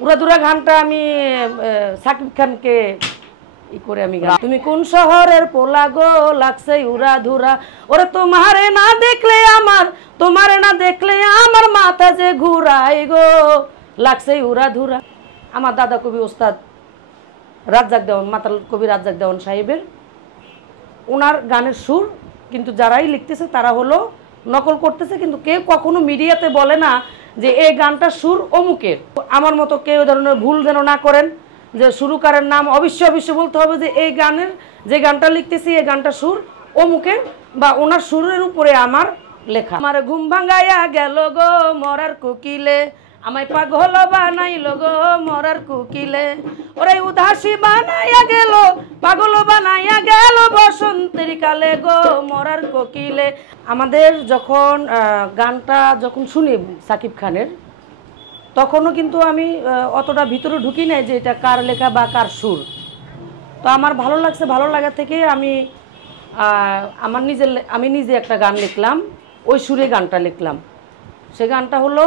উড়াধুরা গানটা আমি সাকিব খানকে ই করে আমি গান। তুমি কোন শহরের পোলা গো লাগছে উড়াধুরা, ওরে তোমারে না দেখলে আমার মাথা যে ঘুরাই গো লাগছে উড়াধুরা। আমার দাদা কবি ওস্তাদ রাজ্জাক দেওয়ান, মাতাল কবি রাজ্জাক দেওয়ান সাহেবের ওনার গানের সুর, কিন্তু যারাই লিখতেছে তারা হলো নকল করতেছে, কিন্তু কেউ কখনো মিডিয়াতে বলে না যে এই গানটা সুর অমুকের। আমার মতো কেউ ধরনের ভুল যেন না করেন, যে সুরকারের নাম অবশ্যই বলতে হবে যে এই গানের যে গানটা লিখতেছি এই গানটা সুর অমুকের বা ওনার সুরের উপরে আমার লেখা। আমার ঘুম ভাঙাইয়া গেল গো মরার কোকিলে, আমায় পাগল বানাইল গো মরার কোকিলে, ওরে উদাসী বানাইয়া গেল পাগল বানাইয়া গেল বসন্তের কালে গো মরার কোকিলে। আমাদের যখন গানটা যখন শুনি সাকিব খানের, তখনও কিন্তু আমি অতটা ভিতরে ঢুকি নাই যে এটা কার লেখা বা কার সুর। তো আমার ভালো লাগছে, ভালো লাগা থেকে আমি নিজে একটা গান লিখলাম, ওই সুরে গানটা লিখলাম। সে গানটা হলো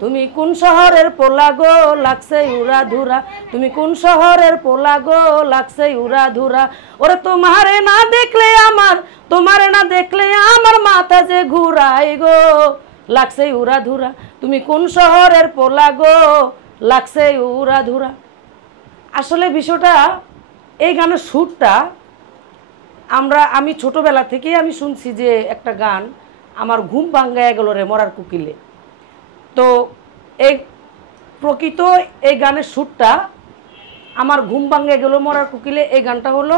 তুমি কোন শহরের পোলা গো লাগছে উড়াধুরা, তুমি কোন শহরের পোলা গো লাগছে উড়াধুরা, ওরে তোমারে না দেখলে আমার মাথা যে ঘুরাই গো লাগছে উড়াধুরা, তুমি কোন শহরের পোলা গো লাগছে উড়াধুরা। আসলে বিষয়টা এই গানের সুরটা আমি ছোটবেলা থেকেই আমি শুনছি যে একটা গান আমার ঘুম ভাঙ্গায় গেল রে মরার কোকিলে। তো এই প্রকৃত এই গানের সুরটা আমার ঘুম ভাঙ্গায় গেল মরার কোকিলে, এই গানটা হলো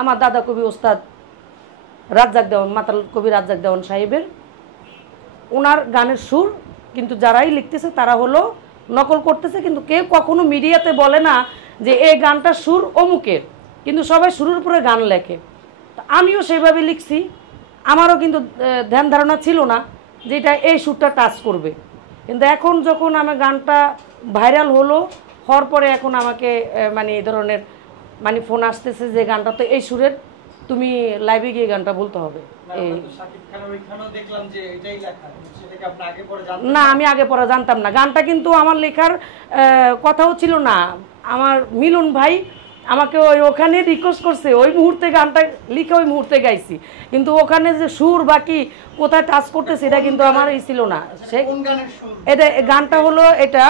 আমার দাদা কবি ওস্তাদ রাজ্জাক দেওয়ান, মাতাল কবি রাজ্জাক দেওয়ান সাহেবের ওনার গানের সুর, কিন্তু যারাই লিখতেছে তারা হলো নকল করতেছে, কিন্তু কেউ কখনো মিডিয়াতে বলে না যে এই গানটা সুর অমুকের, কিন্তু সবাই সুরের উপরে গান লেখে। তো আমিও সেভাবে লিখছি, আমারও কিন্তু ধ্যান ধারণা ছিল না যে এটা এই সুরটা টাচ করবে, কিন্তু এখন যখন আমার গানটা ভাইরাল হওয়ার পরে এখন আমাকে মানে এই ধরনের মানে ফোন আসতেছে যে গানটা তো এই সুরের, তুমি লাইভে গিয়ে গানটা বলতে হবে। না, আমি আগে পরে জানতাম না গানটা, কিন্তু আমার লেখার কথাও ছিল না। আমার মিলন ভাই আমাকে ওখানে রিকোয়েস্ট করছে, ওই মুহূর্তে গানটা লিখে ওই মুহূর্তে গাইছি, কিন্তু ওখানে যে সুর বাকি কোথায় টাচ করতেছে এটা কিন্তু আমার ছিল না। সে এটা গানটা হলো এটা,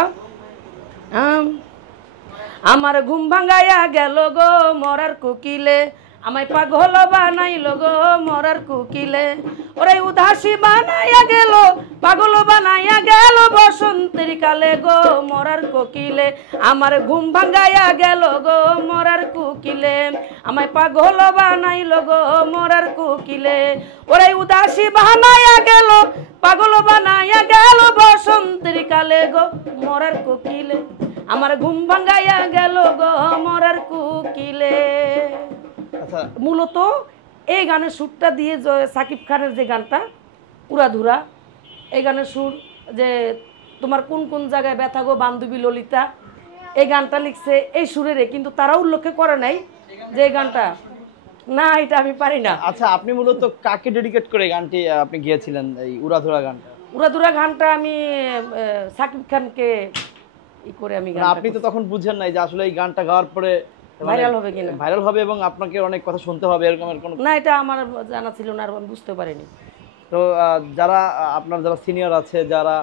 আমার ঘুম ভাঙ্গাইয়া গেল গো মরার কোকিলে, আমায় পাগল বানাইল গো মরার কোকিলে, ওরে উদাসী বানাইয়া গেল পাগল বানাইয়া গেল বসন্তের কালে গো মরার কোকিলে, আমার ঘুম ভাঙ্গাইয়া গেল গো মরার কোকিলে, আমায় পাগল বানাইল গো মরার কোকিলে, ওরে উদাসী বানাইয়া গেল পাগল বানাইয়া গেল বসন্তের কালে গো মরার কোকিলে, আমার ঘুম ভাঙ্গাইয়া গেল গো মরার কোকিলে। মূলত এই গানের সুরটা দিয়ে সাকিব খানের যে গানটা উড়াধুরা, এই গানের সুর যে তোমার কোন কোন জায়গায় ব্যথা গো বান্ধবী ললিতা, এই গানটা লিখছে এই সুরেরে, কিন্তু তারা উল্লেখ করে নাই যে এই গানটা না, এটা আমি পারি না। আচ্ছা, আপনি মূলত কাকে ডেডিকেট করে গানটি আপনি গিয়েছিলেন এই উড়াধুরা গানটা? উড়াধুরা গানটা আমি সাকিব খানকে ই করে আমি গান। আপনি তো তখন বুঝেন নাই যে আসলে এই গানটা গাওয়ার পরে ভাইরাল হবে কিনা, ভাইরাল হবে এবং আপনাকে অনেক কথা শুনতে হবে এরকমের কোনো না, এটা আমার জানা ছিল না, আর আমি বুঝতে পারিনি। তো যারা আপনার যারা সিনিয়র আছে, যারা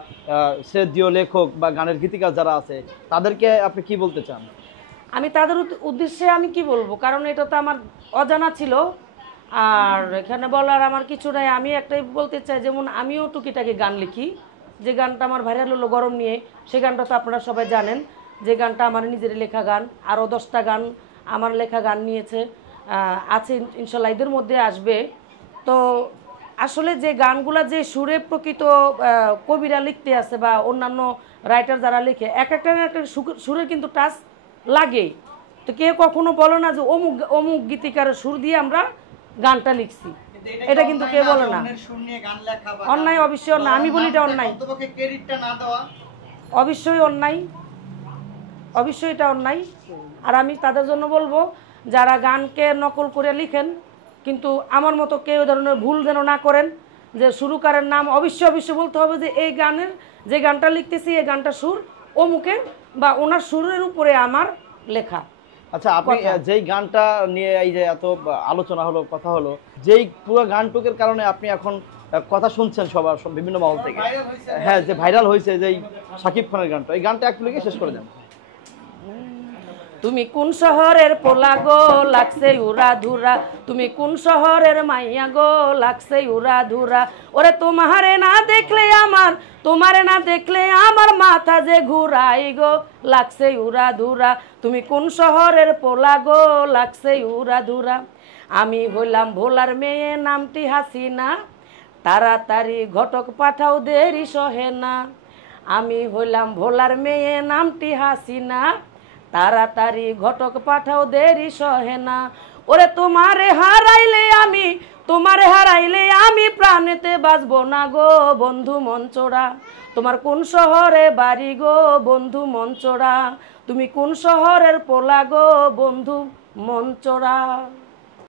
শ্রেয় লেখক বা গানের গীতিকার যারা আছে, তাদেরকে আপনি কি বলতে চান? আমি তাদের উদ্দেশ্যে আমি কি বলবো, কারণ এটা তো আমার অজানা ছিল, আর এখানে বলার আমার কিছু নাই। আমি একটাই বলতে চাই, যেমন আমিও টুকিটাকি গান লিখি, যে গানটা আমার ভাইরাল হলো গরম নিয়ে, সে গানটা তো আপনারা সবাই জানেন, যে গানটা আমার নিজের লেখা গান। আরও 10টা গান আমার লেখা গান নিয়েছে আছে, ইনশাল্লাহ ঈদের মধ্যে আসবে। তো আসলে যে গানগুলা যে সুরে প্রকৃত কবিরা লিখতে আছে বা অন্যান্য রাইটার যারা লিখে, এক একটা সুরের কিন্তু টাচ লাগেই। তো কেউ কখনো বলো না যে অমুক গীতিকারের সুর দিয়ে আমরা গানটা লিখছি, এটা কিন্তু কেউ বলে না। অন্যায়, অবশ্যই অন্যায়, আমি বলি এটা অন্যায়, অবশ্যই অন্যায়, অবশ্যই এটা অন্যায়। আর আমি তাদের জন্য বলবো যারা গানকে নকল করে লিখেন, কিন্তু আমার মতো কেউ ধরনের ভুল যেন না করেন, যে সুরকারের নাম অবশ্যই অবশ্যই বলতে হবে যে এই গানের যে গানটা লিখতেছি এই গানটা সুর অমুকের বা ওনার সুরের উপরে আমার লেখা। আচ্ছা, আপনি যেই গানটা নিয়ে এই যে এত আলোচনা হলো, কথা হলো, যেই পুরো গানটুকের কারণে আপনি এখন কথা শুনছেন সবার বিভিন্ন মহল থেকে, হ্যাঁ, যে ভাইরাল হয়েছে যেই শাকিব খানের গানটা, এই গানটা একটু লিখে শেষ করে দেন। তুমি কোন শহরের পোলা গো লাগছে উড়া ধুরা, তুমি কোন শহরের মাইয়া গো লাগছে উড়া ধুরা, ওরে তোমারে না দেখলে আমার, তোমারে না দেখলে আমার মাথা যে ঘুরাই গো লাগছে উড়া ধুরা, তুমি কোন শহরের পোলা গো লাগছে উড়া ধুরা। আমি হইলাম ভোলার মেয়ে নামটি হাসিনা, তাড়াতাড়ি ঘটক পাঠাও দেরি সহে না। আমি হইলাম ভোলার মেয়ে নামটি হাসিনা, তাড়াতাড়ি ঘটক পাঠাও দেরি সহে না। ওরে তোমারে হারাইলে আমি, তোমারে হারাইলে আমি প্রাণেতে বাঁচবো না গো বন্ধু মঞ্চড়া, তোমার কোন শহরে বাড়ি গো বন্ধু মঞ্চড়া, তুমি কোন শহরের পোলা গো বন্ধু মঞ্চড়া।